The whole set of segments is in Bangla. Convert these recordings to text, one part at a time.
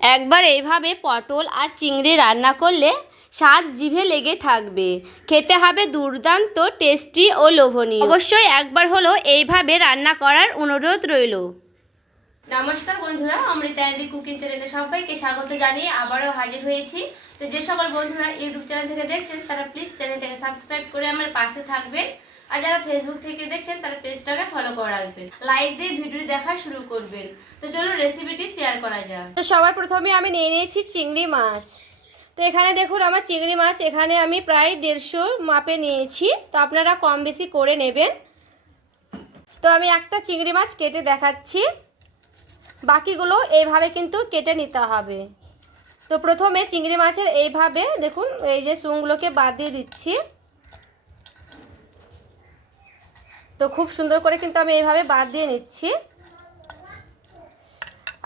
একবার এইভাবে পটল আর চিংড়ি রান্না করলে স্বাদ জিভে লেগে থাকবে। খেতে হবে দুর্দান্ত টেস্টি ও লোভনীয়। অবশ্যই একবার হলো এইভাবে রান্না করার অনুরোধ রইল। নমস্কার বন্ধুরা, অমৃতা অ্যান্ড কুকিং চ্যানেলে সবাইকে স্বাগত জানিয়ে আবারও হাজির হয়েছি। তো যে সকল বন্ধুরা ইউটিউব চ্যানেল থেকে দেখছেন তারা প্লিজ চ্যানেলটাকে সাবস্ক্রাইব করে আমার পাশে থাকবেন, আর যারা ফেসবুক থেকে দেখছেন তারা পেজটাকে ফলো করে রাখবেন, লাইক দিয়ে ভিডিও দেখা শুরু করবেন। তো চলো রেসিপিটি শেয়ার করা যাক। তো সবার প্রথমে আমি নিয়ে নিয়েছি চিংড়ি মাছ। তো এখানে দেখুন আমার চিংড়ি মাছ এখানে আমি প্রায় 150 মাপে নিয়েছি। তো আপনারা কম বেশি করে নেবেন। তো আমি একটা চিংড়ি মাছ কেটে দেখাচ্ছি, বাকিগুলো এইভাবে কিন্তু কেটে নিতে হবে। তো প্রথমে চিংড়ি মাছের এইভাবে দেখুন এই যে চুংগুলোকে বাদ দিয়ে দিচ্ছি। তো খুব সুন্দর করে কিন্তু আমি এইভাবে বাদ দিয়ে নিচ্ছি।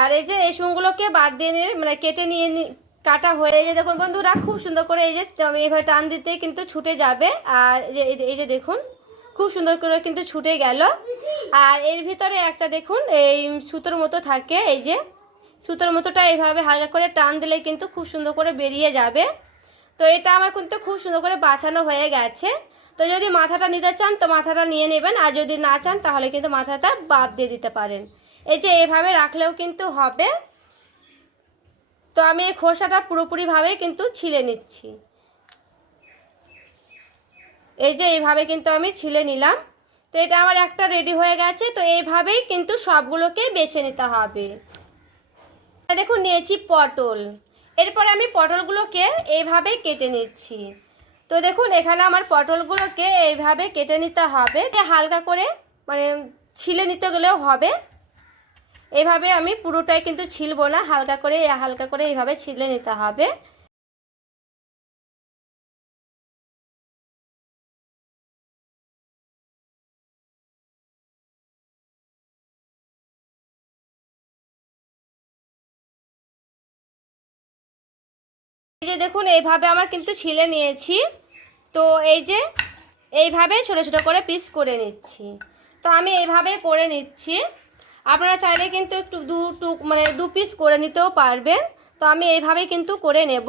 আর এই যে এই চুংগুলোকে বাদ দিয়ে নিয়ে মানে কেটে নিয়ে কাটা হয়ে যে দেখুন বন্ধুরা খুব সুন্দর করে এই যে এইভাবে টান দিতে কিন্তু ছুটে যাবে। আর এই যে দেখুন খুব সুন্দর করে কিন্তু ছুটে গেল। আর এর ভিতরে একটা দেখুন এই সুতোর মতো থাকে, এই যে সুতোর মতোটা এইভাবে হালকা করে টান দিলে কিন্তু খুব সুন্দর করে বেরিয়ে যাবে। তো এটা আমার কিন্তু খুব সুন্দর করে বাছানো হয়ে গেছে। তো যদি মাথাটা নিতে চান তো মাথাটা নিয়ে নেবেন, আর যদি না চান তাহলে কিন্তু মাথাটা বাদ দিয়ে দিতে পারেন। এই যে এইভাবে রাখলেও কিন্তু হবে। তো আমি এই খোসাটা পুরোপুরিভাবে কিন্তু ছিলে নিচ্ছি। এই যে এইভাবে কিন্তু আমি ছিলে নিলাম। তো এটা আমার একটা রেডি হয়ে গেছে। তো এইভাবেই কিন্তু সবগুলোকে বেছে নিতে হবে। দেখুন নিয়েছি পটল। এরপরে আমি পটলগুলোকে এইভাবে কেটে নিচ্ছি। তো দেখুন এখানে আমার পটলগুলোকে এইভাবে কেটে নিতে হবে। হালকা করে মানে ছিলে নিতে গেলেও হবে। এইভাবে আমি পুরোটাই কিন্তু ছিলবো না, হালকা করে এইভাবে ছিলে নিতে হবে। এই যে দেখুন এইভাবে আমার কিন্তু ছিলে নিয়েছি। তো এই যে এইভাবে ছোট ছোট করে পিস করে নিচ্ছি। তো আমি এইভাবে করে নিচ্ছি। আপনারা চাইলে কিন্তু একটু মানে দু পিস করে নিতেও পারবেন। তো আমি এইভাবে কিন্তু করে নেব।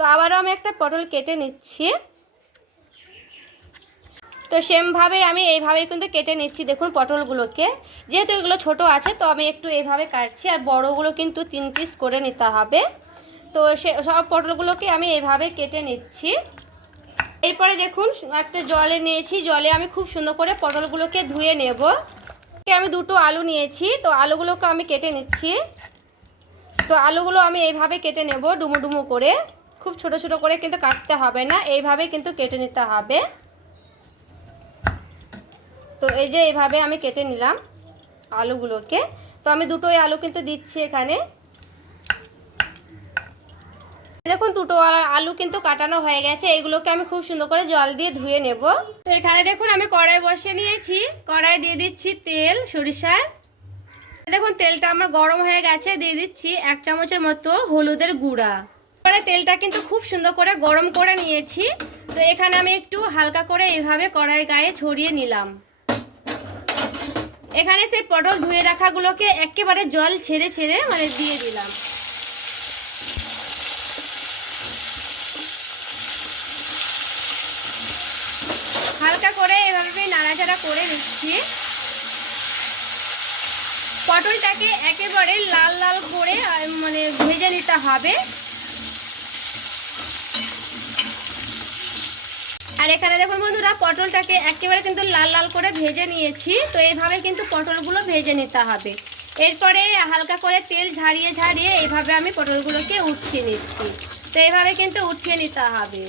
তো আবারও আমি একটা পটল কেটে নিচ্ছি। তো সেমভাবে আমি এইভাবেই কিন্তু কেটে নিচ্ছি। দেখুন পটলগুলোকে যেহেতু এগুলো ছোট আছে তো আমি একটু এইভাবে কাটছি, আর বড়গুলো কিন্তু 3 পিস করে নিতে হবে। তো সব পটলগুলোকে আমি এইভাবে কেটে নিচ্ছি। এরপরে দেখুন একটা জলে নিয়েছি, জলে আমি খুব সুন্দর করে পটলগুলোকে ধুয়ে নেব। আমি দুটো আলু নিয়েছি, তো আলুগুলোকে আমি কেটে নিচ্ছি। তো আলুগুলো আমি এইভাবে কেটে নেব ডুমো ডুমো করে, খুব ছোট ছোট করে কিন্তু কাটতে হবে না, এইভাবে কিন্তু কেটে নিতে হবে। তো এই যে এইভাবে আমি কেটে নিলাম আলুগুলোকে। তো আমি দুটোই আলু কিন্তু দিচ্ছি এখানে। দেখুন দুটো আলু কিন্তু কাটানো হয়ে গেছে। এগুলোকে আমি খুব সুন্দর করে জল দিয়ে ধুয়ে নেব। তো এখানে দেখুন আমি কড়াই বসিয়ে নিয়েছি, কড়াই দিয়ে দিচ্ছি তেল সরিষার। দেখুন তেলটা আমার গরম হয়ে গেছে, দিয়ে দিচ্ছি 1 চামচের মতো হলুদের গুঁড়া। পরে তেলটা কিন্তু খুব সুন্দর করে গরম করে নিয়েছি। তো এখানে আমি একটু হালকা করে এইভাবে কড়াই গায়ে ছড়িয়ে নিলাম। এখানে সেই পটল ধুয়ে রাখাগুলোকে একেবারে জল ছেড়ে ছেড়ে মানে দিয়ে দিলাম। হালকা করে এভাবে নাড়াচাড়া করে দিচ্ছি। পটলটাকে একেবারে লাল লাল করে মানে ভেজে নিতে হবে। আর এখানে দেখুন বন্ধুরা পটলটাকে একেবারে কিন্তু লাল লাল করে ভেজে নিয়েছি। তো এইভাবে কিন্তু পটলগুলো ভেজে নিতে হবে। এরপরে হালকা করে তেল ঝারিয়ে ঝারিয়ে এইভাবে আমি পটলগুলোকে উঠিয়ে নিচ্ছি। তো এইভাবে কিন্তু উঠিয়ে নিতে হবে।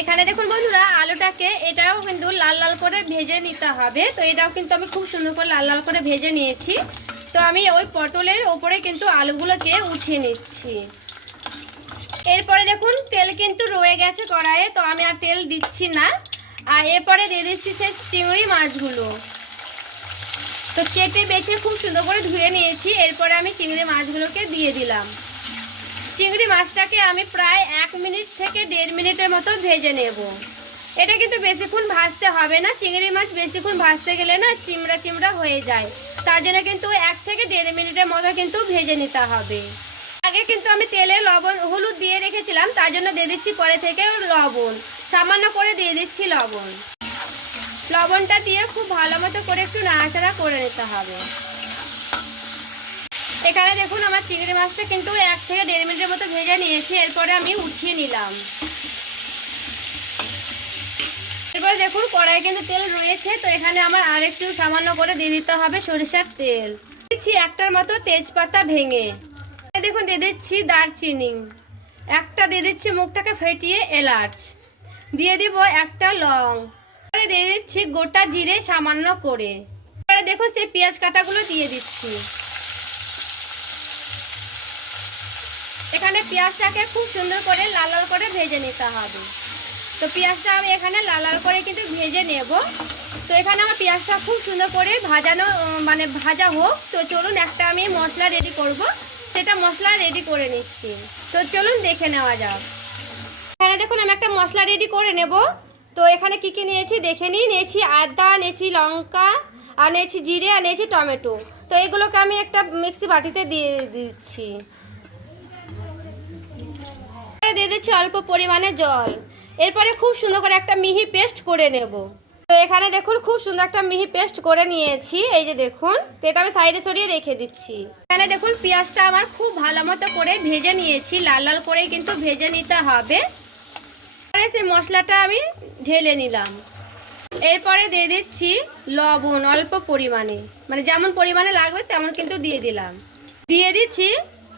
এখানে দেখুন বন্ধুরা আলুটাকে এটাও কিন্তু লাল লাল করে ভেজে নিতে হবে। তো এটাও কিন্তু আমি খুব সুন্দর করে লাল লাল করে ভেজে নিয়েছি। তো আমি ওই পটলের ওপরে কিন্তু আলুগুলোকে উঠিয়ে নিচ্ছি। এরপরে দেখুন তেল কিন্তু রয়ে গেছে কড়াইয়ে, তো আমি আর তেল দিচ্ছি না। আর এরপরে দিয়ে দিচ্ছি সেই চিংড়ি মাছগুলো। তো কেটে বেছে খুব সুন্দর করে ধুয়ে নিয়েছি। এরপরে আমি চিংড়ি মাছগুলোকে দিয়ে দিলাম। চিংড়ি মাছটাকে আমি প্রায় 1 মিনিট থেকে 1.5 মিনিটের মতো ভেজে নেব। এটা কিন্তু বেশিক্ষণ ভাজতে হবে না, চিংড়ি মাছ বেশিক্ষণ ভাজতে গেলে না চিমড়া চিমড়া হয়ে যায়, তার জন্য কিন্তু 1 থেকে 1.5 মিনিটের মতো কিন্তু ভেজে নিতে হবে। আগে কিন্তু আমি তেলে লবণ হলুদ দিয়ে রেখেছিলাম, তার জন্য দিয়ে দিচ্ছি পরে থেকে লবণ, সামান্য করে দিয়ে দিচ্ছি লবণ। লবণটা দিয়ে খুব ভালো মতো করে একটু নাড়াচাড়া করে নিতে হবে। এখানে দেখুন আমার চিংড়ি মাছটা কিন্তু 1 থেকে 1.5 মিনিটের মতো ভেজে নিয়েছি, এরপরে আমি উঠিয়ে নিলাম। এরপরে দেখুন কড়াই কিন্তু তেল রয়েছে, তো এখানে আমার আর একটু সামান্য করে দিয়ে দিতে হবে সরিষার তেল। দিচ্ছি 1টার মতো তেজপাতা ভেঙে, দেখুন দিয়ে দিচ্ছি দারচিনি, একটা দিয়ে দিচ্ছি মুখটাকে ফেটিয়ে এলাচ, দিয়ে দিব 1টা লং, পরে দিয়ে দিচ্ছি গোটা জিরে সামান্য করে, পরে দেখুন সেই পেঁয়াজ কাটাগুলো দিয়ে দিচ্ছি। এখানে পেঁয়াজটাকে খুব সুন্দর করে লাল লাল করে ভেজে নিতে হবে। তো পেঁয়াজটা আমি এখানে লাল লাল করে কিন্তু ভেজে নেব। তো এখানে আমার পেঁয়াজটা খুব সুন্দর করে ভাজা হোক। তো চলুন একটা আমি মশলা রেডি করব, সেটা মশলা রেডি করে নিচ্ছি। তো চলুন দেখে নেওয়া যাক। এখানে দেখুন আমি একটা মশলা রেডি করে নেব। তো এখানে কি কি নিয়েছি দেখে নিয়েছি আদা, নিয়েছি লঙ্কা, আর নিয়েছি জিরে, আর নিয়েছি টমেটো। তো এগুলোকে আমি একটা মিক্সি বাটিতে দিয়ে দিচ্ছি। দিয়ে দিচ্ছি অল্প পরিমাণে জল। এরপরে খুব সুন্দর করে একটা মিহি পেস্ট করে নেব। তো এখানে দেখুন খুব সুন্দর একটা মিহি পেস্ট করে নিয়েছি, এই যে দেখুন। তো এটা আমি সাইডে সরিয়ে রেখে দিচ্ছি। এখানে দেখুন পেঁয়াজটা আমার খুব ভালো মতো করে ভেজে নিয়েছি, লাল লাল করে কিন্তু ভেজে নিতে হবে। পরে সেই মশলাটা আমি ঢেলে নিলাম। এরপরে দিয়ে দিচ্ছি লবণ অল্প পরিমাণে, যেমন পরিমাণে লাগবে তেমন কিন্তু দিয়ে দিলাম। দিয়ে দিচ্ছি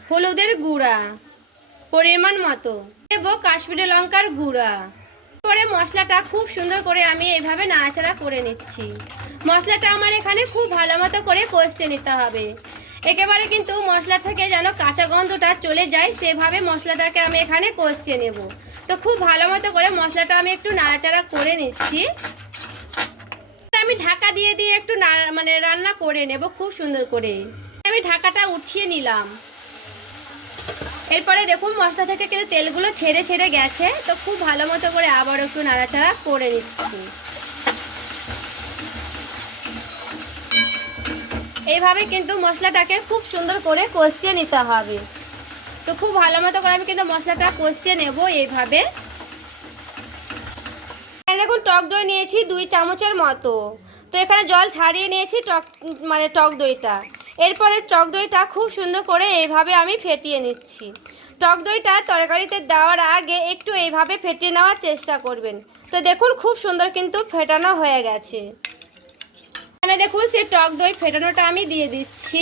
হলুদের গুঁড়া পরিমাণ মতো, দেব কাশ্মীরি লঙ্কার গুঁড়া। পরে মশলাটা খুব সুন্দর করে আমি এইভাবে নাড়াচাড়া করে নিচ্ছি। মশলাটা আমার এখানে খুব ভালো মতো করে কষিয়ে নিতে হবে, একেবারে কিন্তু মশলা থেকে যেন কাঁচা গন্ধটা চলে যায় সেভাবে মশলাটাকে আমি এখানে কষিয়ে নেব। তো খুব ভালো মতো করে মশলাটা আমি একটু নাড়াচাড়া করে নিচ্ছি। আমি ঢাকা দিয়ে দিয়ে একটু রান্না করে নেব খুব সুন্দর করে। আমি ঢাকাটা উঠিয়ে নিলাম। এরপরে দেখুন মশলা থেকে কিন্তু তেলগুলো ছেড়ে ছেড়ে গেছে। তো খুব ভালো মতো করে আবার একটু নাড়াচাড়া করে নিচ্ছি। এইভাবে কিন্তু মশলাটাকে খুব সুন্দর করে কষিয়ে নিতে হবে। তো খুব ভালো মতো করে আমি কিন্তু মশলাটা কষিয়ে নেব এইভাবে। দেখুন টক দই নিয়েছি 2 চামচের মতো। তো এখানে জল ছাড়িয়ে নিয়েছি টক দইটা। এরপরে টক দইটা খুব সুন্দর করে এইভাবে আমি ফেটিয়ে নিচ্ছি। টক দইটা তরকারিতে দেওয়ার আগে একটু এইভাবে ফেটিয়ে নেওয়ার চেষ্টা করবেন। তো দেখুন খুব সুন্দর কিন্তু ফেটানো হয়ে গেছে। এখানে দেখুন সেই টক দই ফেটানোটা আমি দিয়ে দিচ্ছি।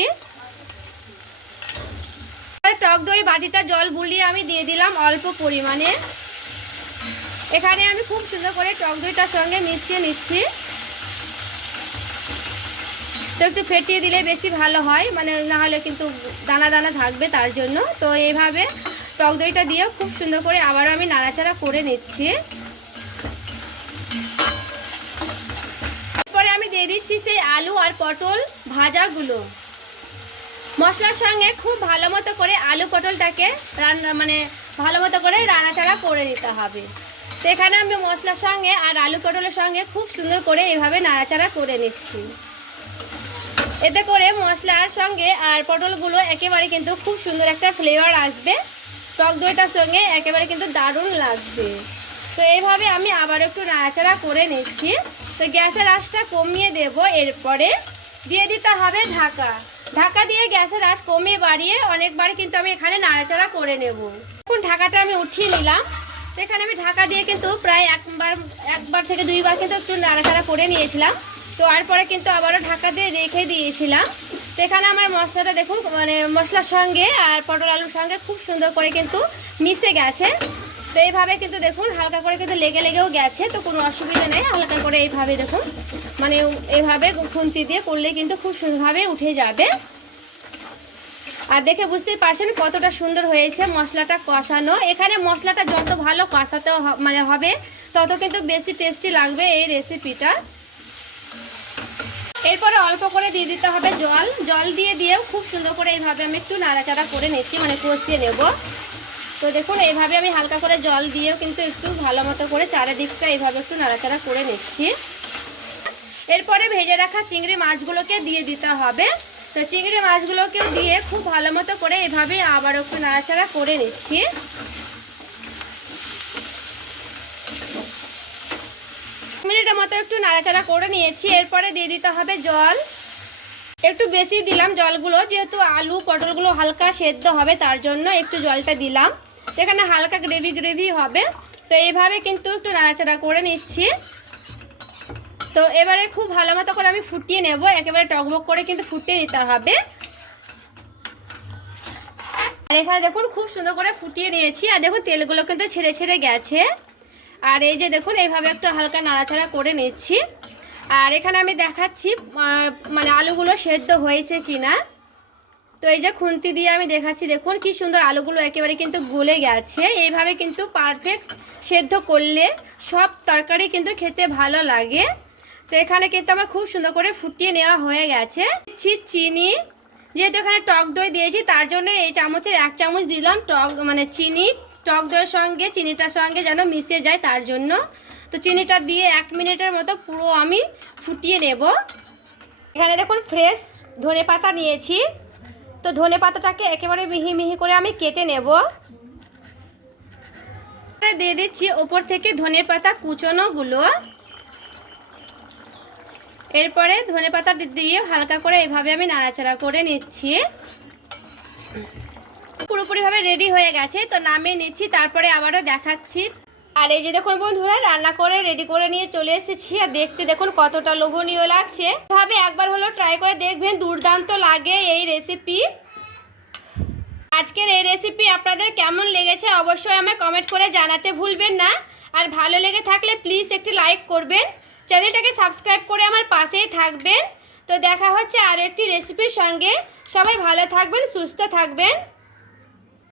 টক দই বাটিটা জল বুলিয়ে আমি দিয়ে দিলাম অল্প পরিমাণে। এখানে আমি খুব সুন্দর করে টক দইটার সঙ্গে মিশিয়ে নিচ্ছি। তো একটু ফেটিয়ে দিলে বেশি ভালো হয়, না হলে কিন্তু দানা দানা থাকবে, তার জন্য। তো এইভাবে টক দইটা দিয়ে খুব সুন্দর করে আবারও আমি নাড়াচাড়া করে নিচ্ছি। এরপরে আমি দিয়ে দিচ্ছি সেই আলু আর পটল ভাজাগুলো। মশলার সঙ্গে খুব ভালো মতো করে আলু পটলটাকে ভালো মতো করে নাড়াচাড়া করে নিতে হবে। তো এখানে আমি মশলার সঙ্গে আর আলু পটলের সঙ্গে খুব সুন্দর করে এইভাবে নাড়াচাড়া করে নিচ্ছি। এতে করে মশলার সঙ্গে আর পটলগুলো একেবারে কিন্তু খুব সুন্দর একটা ফ্লেভার আসবে, টক দইটার সঙ্গে একেবারে কিন্তু দারুণ লাগবে। তো এইভাবে আমি আবার একটু নাড়াচাড়া করে নিচ্ছি। তো গ্যাসের আঁচটা কমিয়ে দেব। এরপরে দিয়ে দিতে হবে ঢাকা। ঢাকা দিয়ে গ্যাসের আঁচ কমিয়ে বাড়িয়ে অনেকবার কিন্তু আমি এখানে নাড়াচাড়া করে নেব। এখন ঢাকাটা আমি উঠিয়ে নিলাম। তো এখানে আমি ঢাকা দিয়ে কিন্তু প্রায় একবার থেকে 2বার কিন্তু একটু নাড়াচাড়া করে নিয়েছিলাম। তো তারপরে কিন্তু আবারও ঢাকা দিয়ে রেখে দিয়েছিলাম। তো এখানে আমার মশলাটা দেখুন মশলার সঙ্গে আর পটল আলুর সঙ্গে খুব সুন্দর করে কিন্তু মিশে গেছে। তো এইভাবে কিন্তু দেখুন হালকা করে কিন্তু লেগেও গেছে, তো কোনো অসুবিধা নেই। হালকা করে এইভাবে দেখুন এইভাবে খুন্তি দিয়ে করলে কিন্তু খুব সুন্দরভাবে উঠে যাবে। আর দেখে বুঝতেই পারছেন কতটা সুন্দর হয়েছে মশলাটা কষানো। এখানে মশলাটা যত ভালো কষাতে হবে তত কিন্তু বেশি টেস্টি লাগবে এই রেসিপিটা। এরপরে অল্প করে দিয়ে দিতে হবে জল। জল দিয়েও খুব সুন্দর করে এইভাবে আমি একটু নাড়াচাড়া করে নিচ্ছি, কষিয়ে নেব। তো দেখুন এইভাবে আমি হালকা করে জল দিয়েও কিন্তু একটু ভালো মতো করে চারিদিকটা এইভাবে একটু নাড়াচাড়া করে নিচ্ছি। এরপরে ভেজে রাখা চিংড়ি মাছগুলোকে দিয়ে দিতে হবে। তো চিংড়ি মাছগুলোকেও দিয়ে খুব ভালো মতো করে এভাবে আবার একটু নাড়াচাড়া করে নিচ্ছি। মিনিটের মতো একটু নাড়াচাড়া করে নিয়েছি। এরপরে দিয়ে দিতে হবে জল, একটু বেশি দিলাম জলগুলো, যেহেতু আলু পটলগুলো হালকা সেদ্ধ হবে তার জন্য একটু জলটা দিলাম। এখানে হালকা গ্রেভি গ্রেভি হবে। তো এইভাবে কিন্তু একটু নাড়াচাড়া করে নিচ্ছি। তো এবারে খুব ভালো মতো করে আমি ফুটিয়ে নেব, একেবারে টকবক করে কিন্তু ফুটিয়ে নিতে হবে। আর এখানে দেখুন খুব সুন্দর করে ফুটিয়ে নিয়েছি। আর দেখুন তেলগুলো কিন্তু ছেড়ে ছেড়ে গেছে। আর এই যে দেখুন এইভাবে একটু হালকা নাড়াচাড়া করে নিচ্ছি। আর এখানে আমি দেখাচ্ছি মানে আলুগুলো সেদ্ধ হয়েছে কিনা। তো এই যে খুন্তি দিয়ে আমি দেখাচ্ছি, দেখুন কি সুন্দর আলুগুলো একেবারে কিন্তু গলে গেছে। এইভাবে কিন্তু পারফেক্ট সেদ্ধ করলে সব তরকারি কিন্তু খেতে ভালো লাগে। তো এখানে কিন্তু আমার খুব সুন্দর করে ফুটিয়ে নেওয়া হয়ে গেছে। চিনি, যেহেতু এখানে টক দই দিয়েছি তার জন্য এই চামচের 1 চামচ দিলাম টক মানে চিনি, টক দইয়ের সঙ্গে চিনিটার সঙ্গে যেন মিশে যায় তার জন্য। তো চিনিটা দিয়ে 1 মিনিটের মতো পুরো আমি ফুটিয়ে নেব। এখানে দেখুন ফ্রেশ ধনেপাতা নিয়েছি। তো ধনেপাতাটাকে একেবারে মিহি মিহি করে আমি কেটে নেব। দিয়ে দিচ্ছি ওপর থেকে ধনেপাতা কুচনোগুলো। এরপরে ধনেপাতা দিয়ে হালকা করে এইভাবে আমি নাড়াচাড়া করে নিচ্ছি। পুরোপুরিভাবে রেডি হয়ে গেছে। তো নামিয়ে নিচ্ছি, তারপরে আবারও দেখাচ্ছি। আর এই যে দেখুন বন্ধুরা, রান্না করে রেডি করে নিয়ে চলে এসেছি। আর দেখতে দেখুন কতটা লোভনীয় লাগছে। ভাবে একবার হলো ট্রাই করে দেখবেন, দুর্দান্ত লাগে এই রেসিপি। আজকের এই রেসিপি আপনাদের কেমন লেগেছে অবশ্যই আমায় কমেন্ট করে জানাতে ভুলবেন না। আর ভালো লেগে থাকলে প্লিজ একটি লাইক করবেন, চ্যানেলটাকে সাবস্ক্রাইব করে আমার পাশেই থাকবেন। তো দেখা হচ্ছে আরও একটি রেসিপির সঙ্গে। সবাই ভালো থাকবেন, সুস্থ থাকবেন।